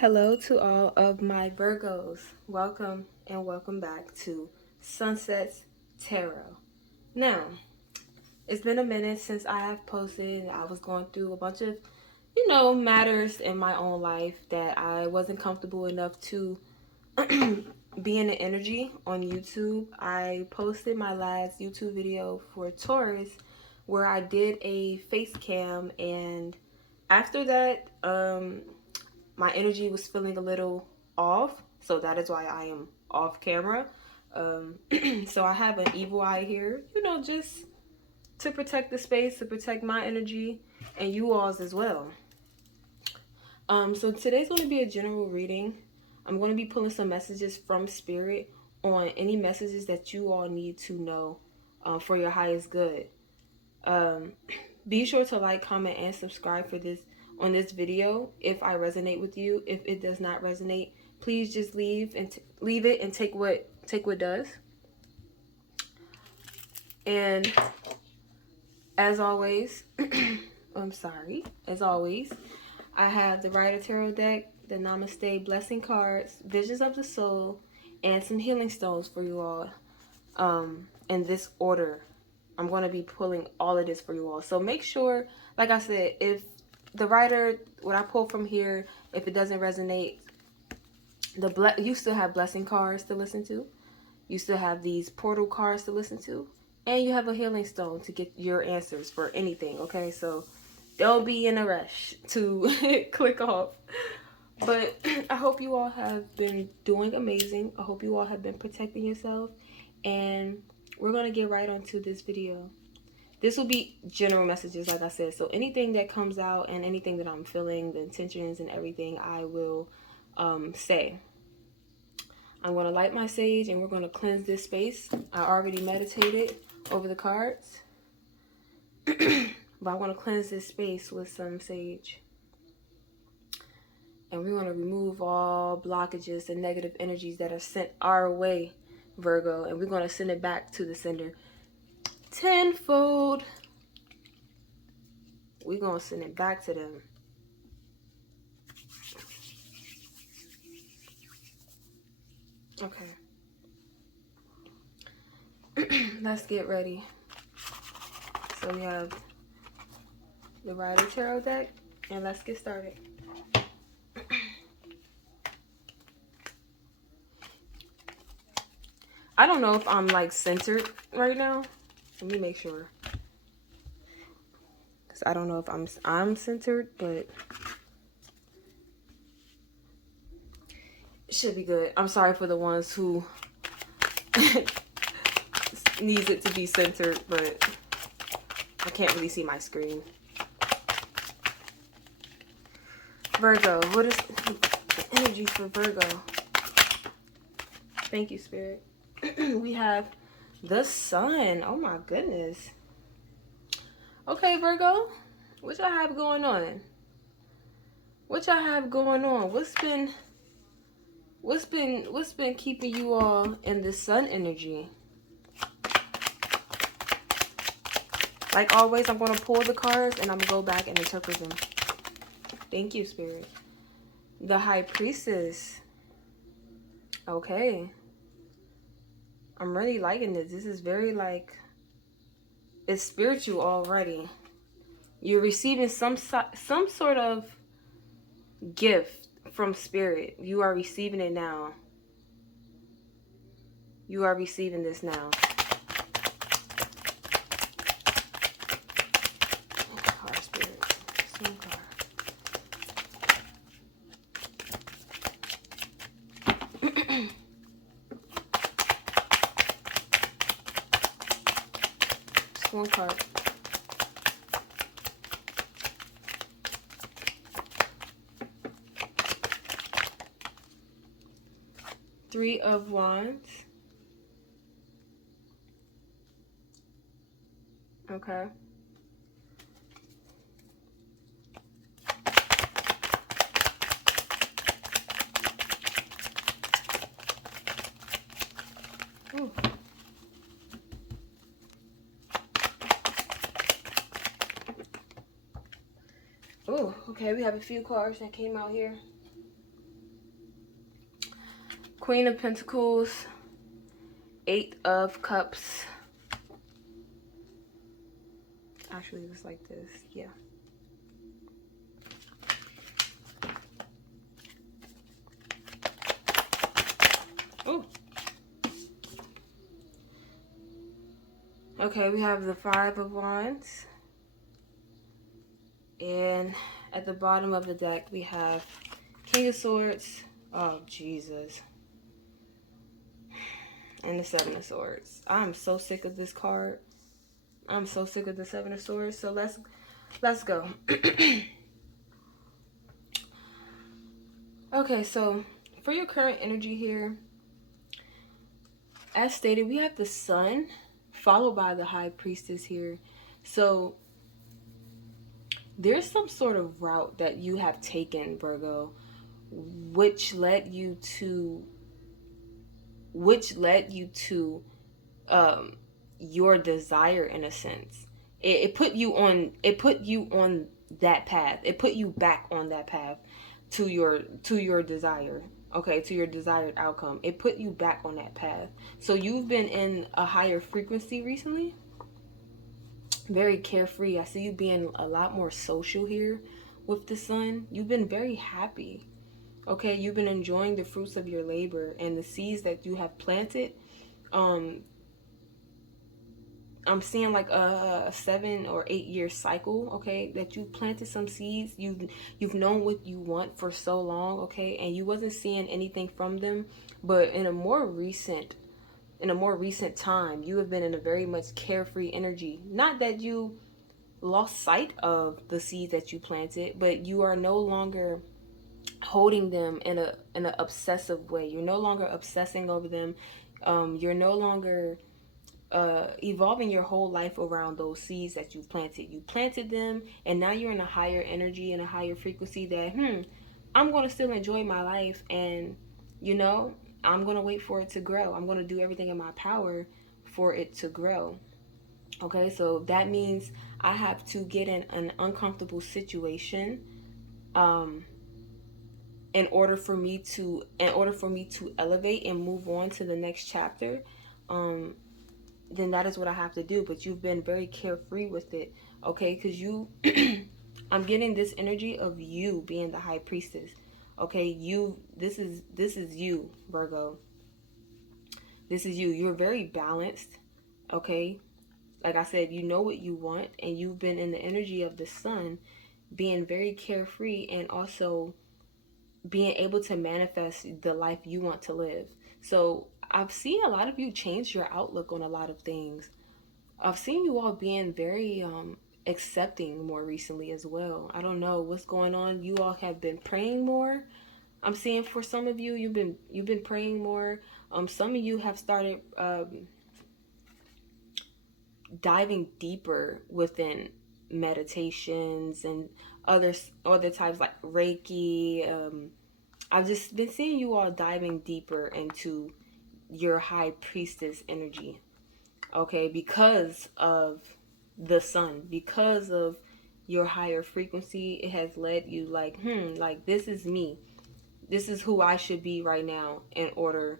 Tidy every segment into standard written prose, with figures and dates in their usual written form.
Hello to all of my Virgos. Welcome and welcome back to Sunsets Tarot. Now, it's been a minute since I have posted. I was going through a bunch of, matters in my own life that I wasn't comfortable enough to be in the energy on YouTube. I posted my last YouTube video for Taurus where I did a face cam, and after that, my energy was feeling a little off, so that is why I am off camera. So I have an evil eye here, just to protect the space, to protect my energy and you all's as well. So today's going to be a general reading. I'm going to be pulling some messages from Spirit on any messages that you all need to know for your highest good. Be sure to like, comment, and subscribe for this on this video if I resonate with you. If it does not resonate, please just leave it and take what does. And as always, as always, I have the Rider Tarot deck, the Namaste Blessing cards, Visions of the Soul, and some healing stones for you all. In this order, I'm going to be pulling all of this for you all. So make sure, like I said, if the Rider, what I pull from here, if it doesn't resonate, you still have blessing cards to listen to. You still have these portal cards to listen to. And you have a healing stone to get your answers for anything, okay? So don't be in a rush to click off. But I hope you all have been doing amazing. I hope you all have been protecting yourself. And we're going to get right onto this video. This will be general messages, like I said. So anything that comes out and anything that I'm feeling, the intentions and everything, I will say. I'm going to light my sage and we're going to cleanse this space. I already meditated over the cards. But I want to cleanse this space with some sage. And we're going to remove all blockages and negative energies that are sent our way, Virgo. And we're going to send it back to the sender tenfold. We're going to send it back to them. Okay. Let's get ready. So we have the Rider Tarot deck, and let's get started. I don't know if I'm like centered right now. Let me make sure. Cause I don't know if I'm centered, but it should be good. I'm sorry for the ones who needs it to be centered, but I can't really see my screen. Virgo, what is the energy for Virgo? Thank you, Spirit. We have the Sun. Oh my goodness. Okay, Virgo, what y'all have going on? What y'all have going on? What's been keeping you all in the Sun energy? Like always, I'm going to pull the cards and I'm going to go back and interpret them. Thank you, Spirit. The High Priestess. Okay. I'm really liking this. This is very like, it's spiritual already. You're receiving some sort of gift from Spirit. You are receiving it now. You are receiving this now. One card. Three of Wands. Okay. Ooh. Oh, okay, we have a few cards that came out here. Queen of Pentacles, Eight of Cups. Actually, it's like this. Yeah. Oh. Okay, we have the Five of Wands. And at the bottom of the deck, we have King of Swords. Oh, Jesus. And the Seven of Swords. I'm so sick of this card. I'm so sick of the Seven of Swords. So let's go. Okay, so for your current energy here, as stated, we have the Sun followed by the High Priestess here. So there's some sort of route that you have taken, Virgo, which led you to your desire, in a sense. It put you on that path. It put you back on that path to your desire. Okay, to your desired outcome. It put you back on that path. So you've been in a higher frequency recently. Very carefree. I see you being a lot more social here with the Sun. You've been very happy. Okay, you've been enjoying the fruits of your labor and the seeds that you have planted. I'm seeing like a 7 or 8 year cycle, okay, that you planted some seeds. You've known what you want for so long, okay, and you wasn't seeing anything from them. But in a more recent time, you have been in a very much carefree energy. Not that you lost sight of the seeds that you planted, but you are no longer holding them in an obsessive way. You're no longer obsessing over them. You're no longer evolving your whole life around those seeds that you've planted. You planted them, and now you're in a higher energy and a higher frequency that I'm going to still enjoy my life, and I'm going to wait for it to grow. I'm going to do everything in my power for it to grow. Okay, so that means I have to get in an uncomfortable situation in order for me to elevate and move on to the next chapter. Then that is what I have to do. But you've been very carefree with it, okay? Because I'm getting this energy of you being the High Priestess, okay? This is you, Virgo. This is you. You're very balanced, okay? Like I said, you know what you want, and you've been in the energy of the Sun, being very carefree and also being able to manifest the life you want to live. So I've seen a lot of you change your outlook on a lot of things. I've seen you all being very accepting more recently as well. I don't know what's going on. You all have been praying more. I'm seeing for some of you, you've been praying more. Some of you have started diving deeper within meditations and other types like Reiki. I've just been seeing you all diving deeper into your High Priestess energy, okay, because of the Sun, because of your higher frequency. It has led you like this is me, this is who I should be right now in order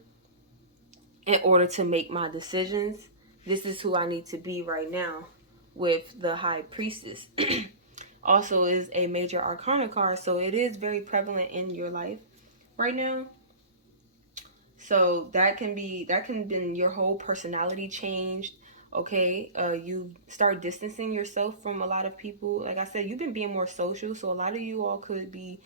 to make my decisions. This is who I need to be right now with the High Priestess. Also is a major arcana card, so it is very prevalent in your life right now. So that can be your whole personality changed. Okay, you start distancing yourself from a lot of people. Like I said, you've been being more social, so a lot of you all could be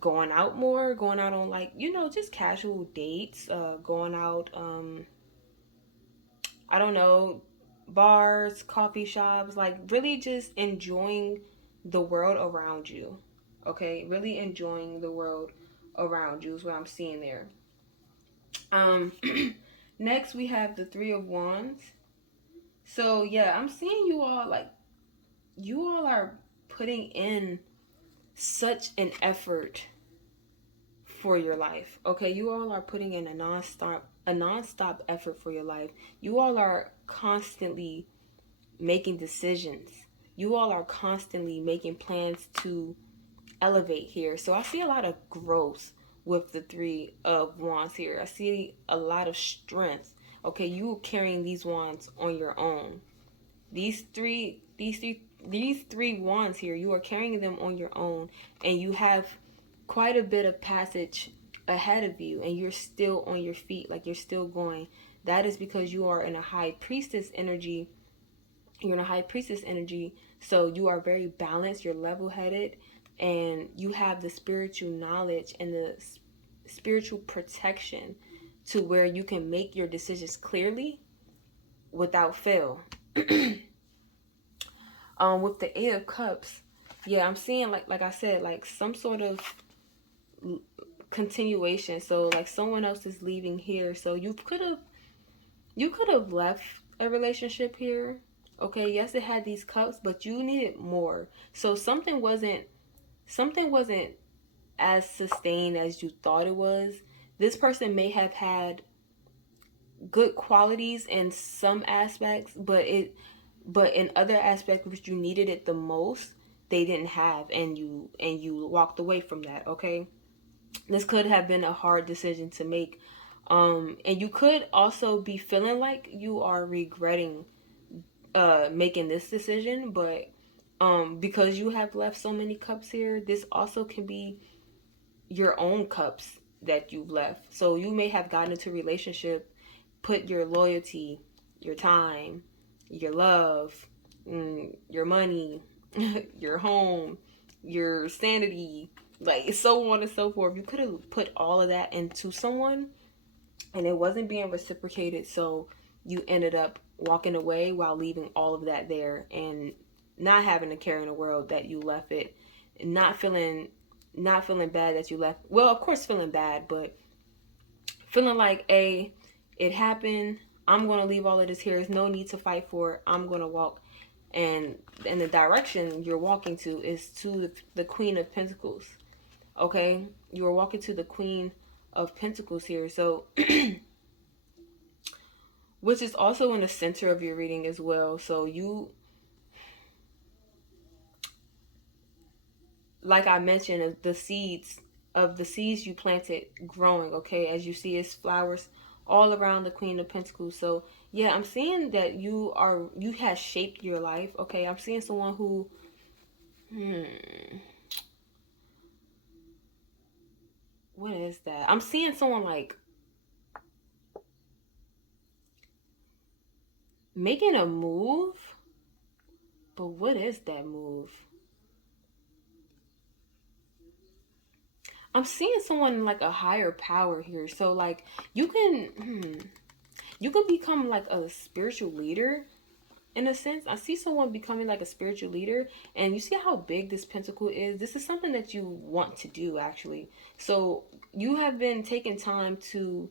going out more, going out on like just casual dates, going out I don't know, bars, coffee shops, like really just enjoying the world around you. Okay, really enjoying the world around you is what I'm seeing there. Next we have the Three of Wands. So yeah, I'm seeing you all like you all are putting in such an effort for your life. Okay, you all are putting in a non-stop effort for your life. You all are constantly making decisions. You all are constantly making plans to elevate here. So I see a lot of growth with the Three of Wands here. I see a lot of strength. Okay, you carrying these wands on your own. These three wands here, you are carrying them on your own, and you have quite a bit of passage ahead of you, and you're still on your feet, like you're still going. That is because you are in a high priestess energy. You're in a high priestess energy, so you are very balanced, you're level-headed, and you have the spiritual knowledge and the spiritual protection to where you can make your decisions clearly without fail. With the Eight of Cups, yeah, I'm seeing like I said, like some sort of continuation. So like someone else is leaving here, so you could have left a relationship here. Okay, yes, it had these cups, but you needed more. So something wasn't as sustained as you thought it was. This person may have had good qualities in some aspects, but in other aspects which you needed it the most, they didn't have, and you walked away from that. Okay, this could have been a hard decision to make, and you could also be feeling like you are regretting making this decision, but because you have left so many cups here, this also can be your own cups that you've left. So you may have gotten into a relationship, put your loyalty, your time, your love, your money, your home, your sanity, like so on and so forth. You could have put all of that into someone, and it wasn't being reciprocated, so you ended up walking away while leaving all of that there, and not having a care in the world that you left it, not feeling bad that you left. Well, of course feeling bad, but feeling like, it happened, I'm going to leave all of this here, there's no need to fight for it, I'm going to walk. And the direction you're walking to is to the Queen of Pentacles. Okay, you're walking to the Queen of Pentacles here, so which is also in the center of your reading as well. So you, like I mentioned, the seeds you planted growing. Okay, as you see, it's flowers all around the Queen of Pentacles. So yeah, I'm seeing that you have shaped your life. Okay, I'm seeing someone who what is that? I'm seeing someone like making a move, but what is that move? I'm seeing someone like a higher power here. So like you can become like a spiritual leader in a sense. I see someone becoming like a spiritual leader, and you see how big this pentacle is. This is something that you want to do actually. So you have been taking time to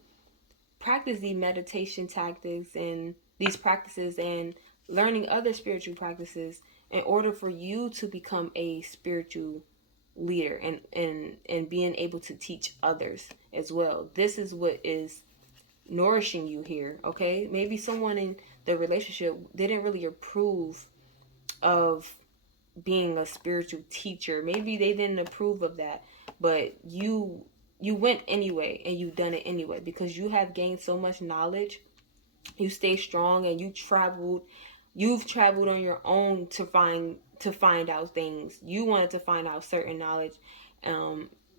practice these meditation tactics and these practices and learning other spiritual practices in order for you to become a spiritual leader, and being able to teach others as well. This is what is nourishing you here. Okay, maybe someone in the relationship didn't really approve of being a spiritual teacher. Maybe they didn't approve of that, but you went anyway, and you done it anyway because you have gained so much knowledge. You stay strong, and you've traveled on your own to find out things. You wanted to find out certain knowledge,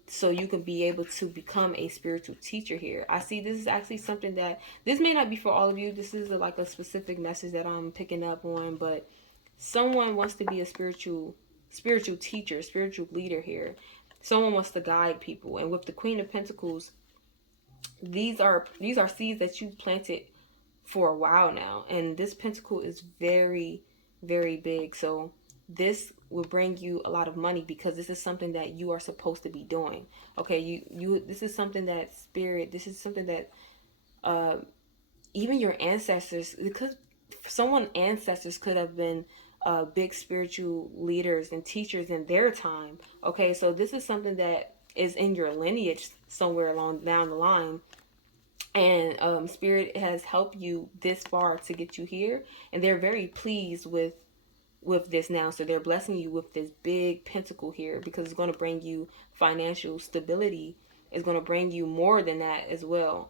so you can be able to become a spiritual teacher here. I see this is actually something that, this may not be for all of you. This is like a specific message that I'm picking up on, but someone wants to be a spiritual teacher, spiritual leader here. Someone wants to guide people. And with the Queen of Pentacles, these are seeds that you've planted for a while now, and this pentacle is very, very big. So this will bring you a lot of money because this is something that you are supposed to be doing. Okay, you this is something that spirit, this is something that even your ancestors, because someone ancestors could have been big spiritual leaders and teachers in their time. Okay, so this is something that is in your lineage somewhere along down the line, and spirit has helped you this far to get you here, and they're very pleased with this now. So they're blessing you with this big pentacle here because it's going to bring you financial stability is going to bring you more than that as well,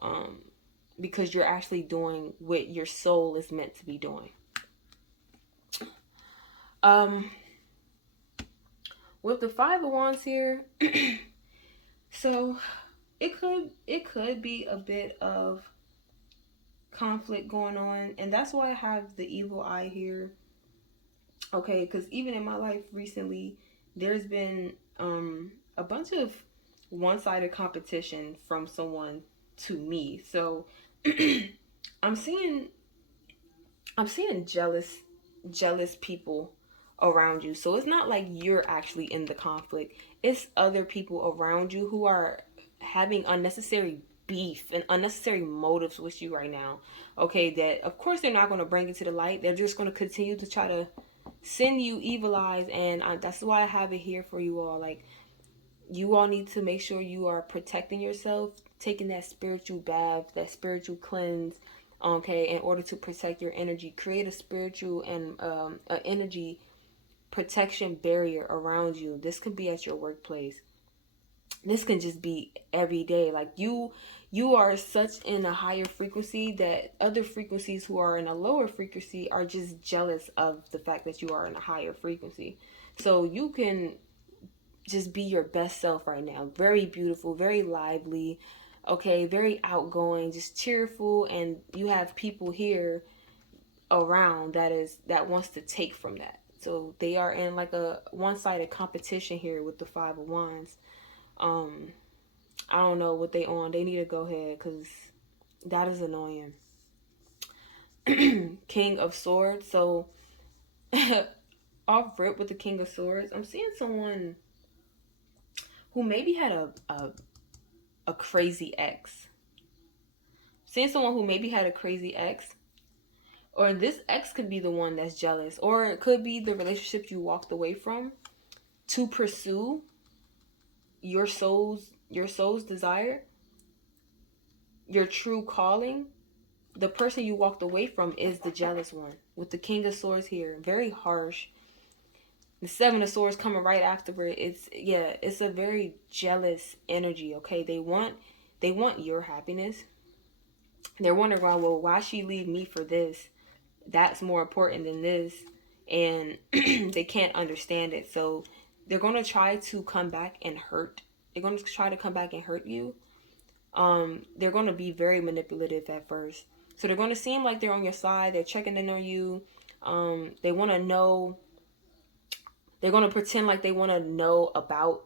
because you're actually doing what your soul is meant to be doing. With the Five of Wands here, so it could be a bit of conflict going on, and that's why I have the evil eye here. Okay, because even in my life recently, there's been a bunch of one-sided competition from someone to me. So I'm seeing jealous people around you. So it's not like you're actually in the conflict. It's other people around you who are having unnecessary beef and unnecessary motives with you right now. Okay, that of course they're not going to bring it to the light. They're just going to continue to try to send you evil eyes, and that's why I have it here for you all. Like, you all need to make sure you are protecting yourself, taking that spiritual bath, that spiritual cleanse, okay, in order to protect your energy. Create a spiritual and an energy protection barrier around you. This could be at your workplace. This can just be every day. Like, you are such in a higher frequency that other frequencies who are in a lower frequency are just jealous of the fact that you are in a higher frequency. So you can just be your best self right now. Very beautiful, very lively, okay, very outgoing, just cheerful, and you have people here around that wants to take from that. So they are in like a one-sided competition here with the Five of Wands. I don't know what they on. They need to go ahead, because that is annoying. King of Swords. So off rip with the King of Swords, I'm seeing someone who maybe had a crazy ex. Seeing someone who maybe had a crazy ex, or this ex could be the one that's jealous, or it could be the relationship you walked away from to pursue your soul's desire, your true calling. The person you walked away from is the jealous one. With the King of Swords here, very harsh. The Seven of Swords coming right after it. It's a very jealous energy. Okay, they want your happiness. They're wondering, well, why she leave me for this? That's more important than this, and they can't understand it. So they're going to try to come back and hurt. They're going to try to come back and hurt you. They're going to be very manipulative at first. So they're going to seem like they're on your side. They're checking in on you. They want to know. They're going to pretend like they want to know about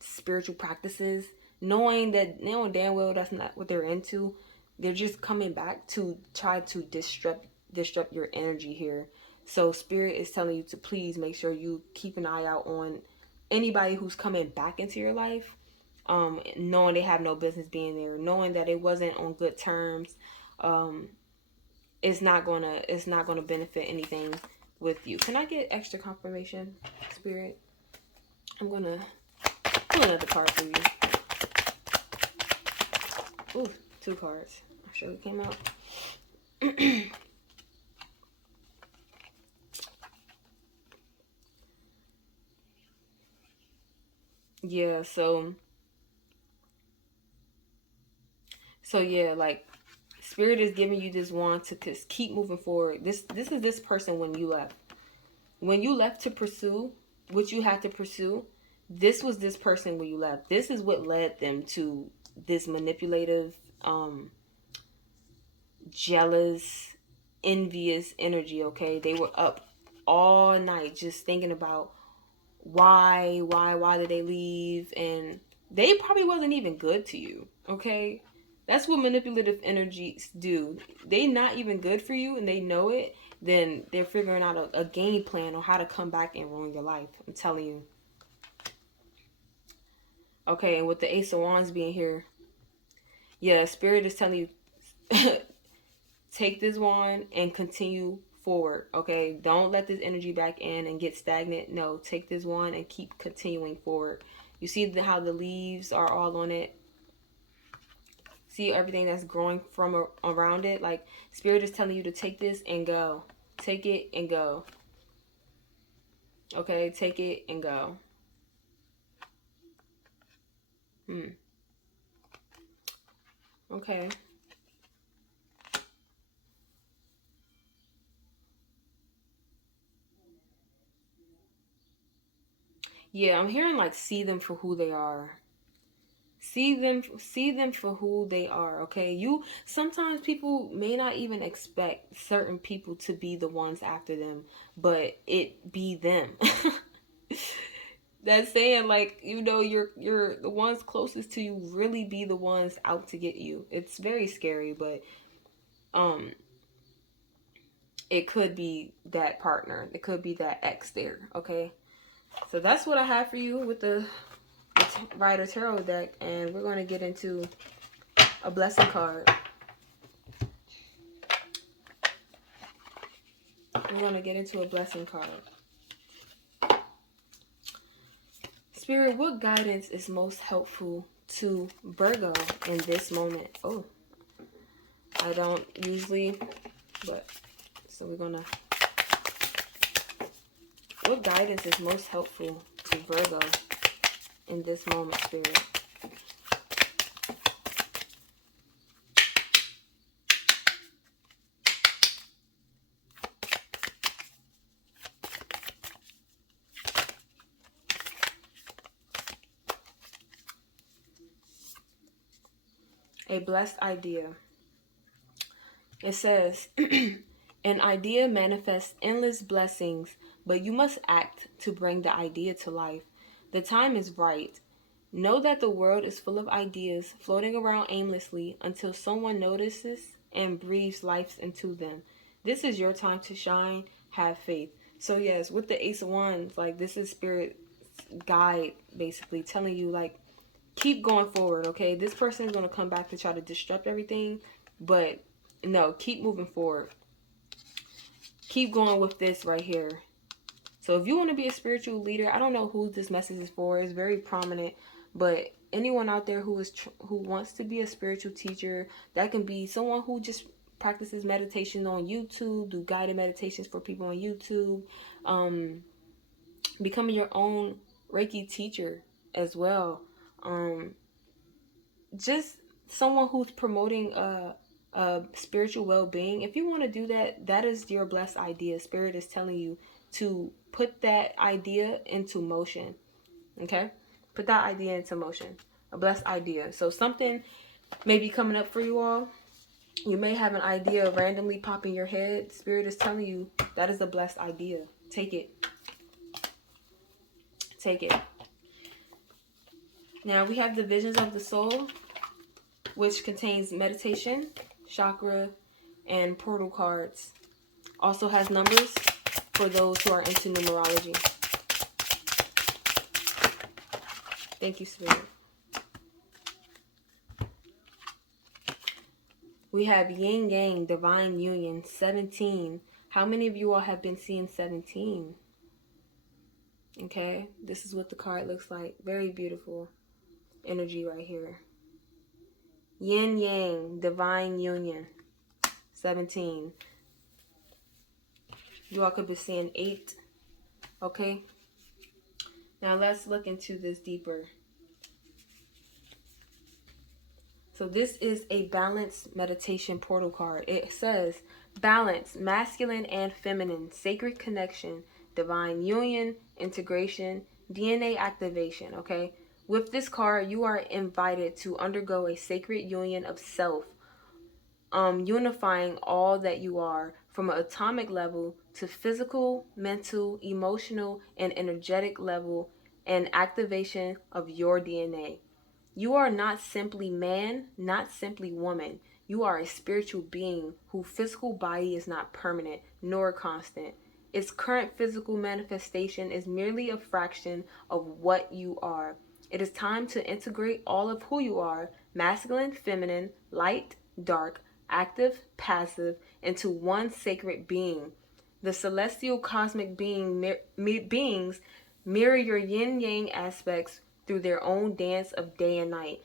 spiritual practices, knowing damn well that's not what they're into. They're just coming back to try to disrupt your energy here. So Spirit is telling you to please make sure you keep an eye out on anybody who's coming back into your life, knowing they have no business being there, knowing that it wasn't on good terms. It's not gonna benefit anything with you. Can I get extra confirmation, Spirit? I'm gonna pull another card for you. Ooh, 2 cards. I'm sure it came out. Yeah, so yeah, like, Spirit is giving you this wand to just keep moving forward. This is this person when you left. When you left to pursue what you had to pursue, this was this person when you left. This is what led them to this manipulative, jealous, envious energy, okay? They were up all night just thinking about why did they leave, and they probably wasn't even good to you, okay? That's what manipulative energies do. They not even good for you, and they know it. Then they're figuring out a game plan on how to come back and ruin your life. I'm telling you. Okay, and with the Ace of Wands being here, yeah, Spirit is telling you take this wand and continue forward. Okay, don't let this energy back in and get stagnant. No, take this wand and keep continuing forward. You see how the leaves are all on it. See everything that's growing from around it. Like, Spirit is telling you to take this and go. Take it and go. Okay, take it and go. Okay. Yeah, I'm hearing like see them for who they are. See them for who they are, okay? You sometimes people may not even expect certain people to be the ones after them, but it be them. That's saying like, you're the ones closest to you really be the ones out to get you. It's very scary, but um it could be that partner. It could be that ex there, okay? So that's what I have for you with the Rider Tarot deck, and we're going to get into a blessing card. We're going to get into a blessing card. Spirit, what guidance is most helpful to Virgo in this moment? Oh, I don't usually, but so we're going to. What guidance is most helpful to Virgo in this moment, Spirit? A blessed idea. It says, an idea manifests endless blessings, but you must act to bring the idea to life. The time is right. Know that the world is full of ideas floating around aimlessly until someone notices and breathes life into them. This is your time to shine. Have faith. So yes, with the Ace of Wands, like this is Spirit guide basically telling you like keep going forward, okay? This person is going to come back to try to disrupt everything, but no, keep moving forward. Keep going with this right here. So if you want to be a spiritual leader, I don't know who this message is for. It's very prominent, but anyone out there who wants to be a spiritual teacher, that can be someone who just practices meditation on YouTube, do guided meditations for people on YouTube, becoming your own Reiki teacher as well. Just someone who's promoting a spiritual well-being. If you want to do that, that is your blessed idea. Spirit is telling you to put that idea into motion. Okay? Put that idea into motion. A blessed idea. So something may be coming up for you all. You may have an idea randomly pop in your head. Spirit is telling you that is a blessed idea. Take it. Take it. Now we have the visions of the soul, which contains meditation, chakra, and portal cards. Also has numbers for those who are into numerology. Thank you, Spirit. We have Yin Yang, Divine Union, 17. How many of you all have been seeing 17? Okay, this is what the card looks like. Very beautiful energy right here. Yin Yang, Divine Union, 17. You all could be seeing 8. Okay, now let's look into this deeper. So this is a balance meditation portal card. It says balance, masculine and feminine, sacred connection, divine union, integration, DNA activation, okay? With this card, you are invited to undergo a sacred union of self, unifying all that you are from an atomic level to physical, mental, emotional, and energetic level, and activation of your DNA. You are not simply man, not simply woman. You are a spiritual being whose physical body is not permanent nor constant. Its current physical manifestation is merely a fraction of what you are. It is time to integrate all of who you are, masculine, feminine, light, dark, active, passive, into one sacred being. The celestial cosmic beings mirror your yin yang aspects through their own dance of day and night.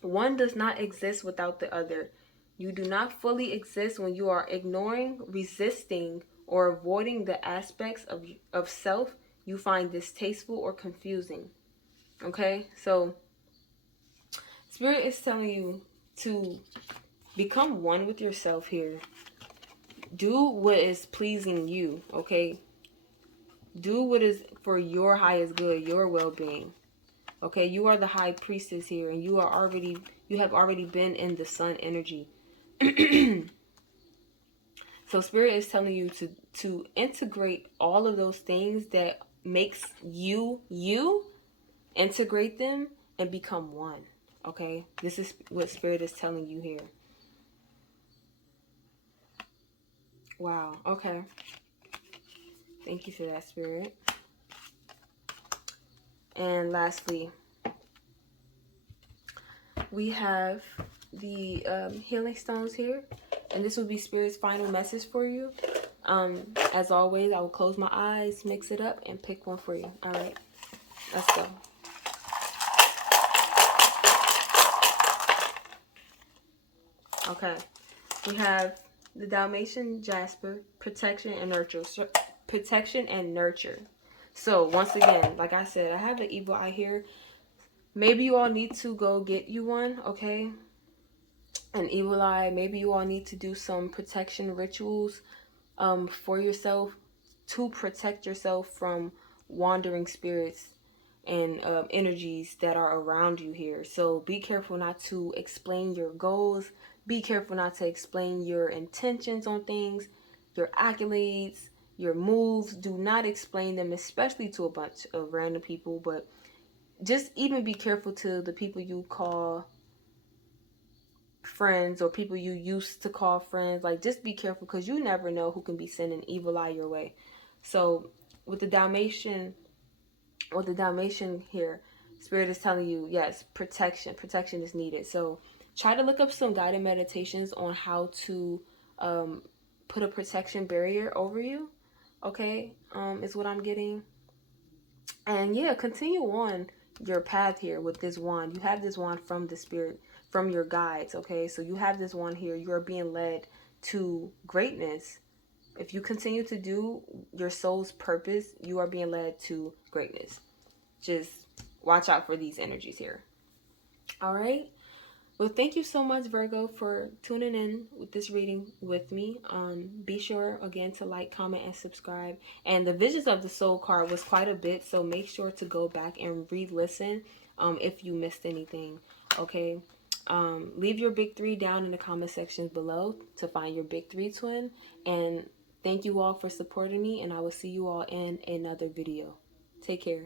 One does not exist without the other. You do not fully exist when you are ignoring, resisting, or avoiding the aspects of self you find distasteful or confusing. Okay? So, Spirit is telling you to become one with yourself here. Do what is pleasing you, okay? Do what is for your highest good, your well-being. Okay, you are the high priestess here, and you have already been in the sun energy. So spirit is telling you to integrate all of those things that makes you, integrate them and become one. Okay, this is what spirit is telling you here. Wow. Okay, thank you for that, spirit. And lastly, we have the healing stones here, and this will be spirit's final message for you. As always, I will close my eyes, mix it up, and pick one for you. All right, let's go. Okay, we have the Dalmatian jasper, protection and nurture. Protection and nurture. So once again, like I said, I have an evil eye here. Maybe you all need to go get you one, okay? An evil eye. Maybe you all need to do some protection rituals for yourself to protect yourself from wandering spirits and energies that are around you here. So be careful not to explain your goals. Be careful not to explain your intentions on things, your accolades, your moves. Do not explain them, especially to a bunch of random people. But just even be careful to the people you call friends or people you used to call friends. Like, just be careful, because you never know who can be sending evil eye your way. So with the Dalmatian here, spirit is telling you, yes, protection is needed. So try to look up some guided meditations on how to put a protection barrier over you. Okay, is what I'm getting. And yeah, continue on your path here with this wand. You have this wand from the spirit, from your guides, okay? So you have this wand here. You are being led to greatness. If you continue to do your soul's purpose, you are being led to greatness. Just watch out for these energies here. All right. Well, thank you so much, Virgo, for tuning in with this reading with me. Be sure, again, to like, comment, and subscribe. And the Visions of the Soul card was quite a bit, so make sure to go back and re-listen if you missed anything, okay? Leave your big three down in the comment sections below to find your big three twin. And thank you all for supporting me, and I will see you all in another video. Take care.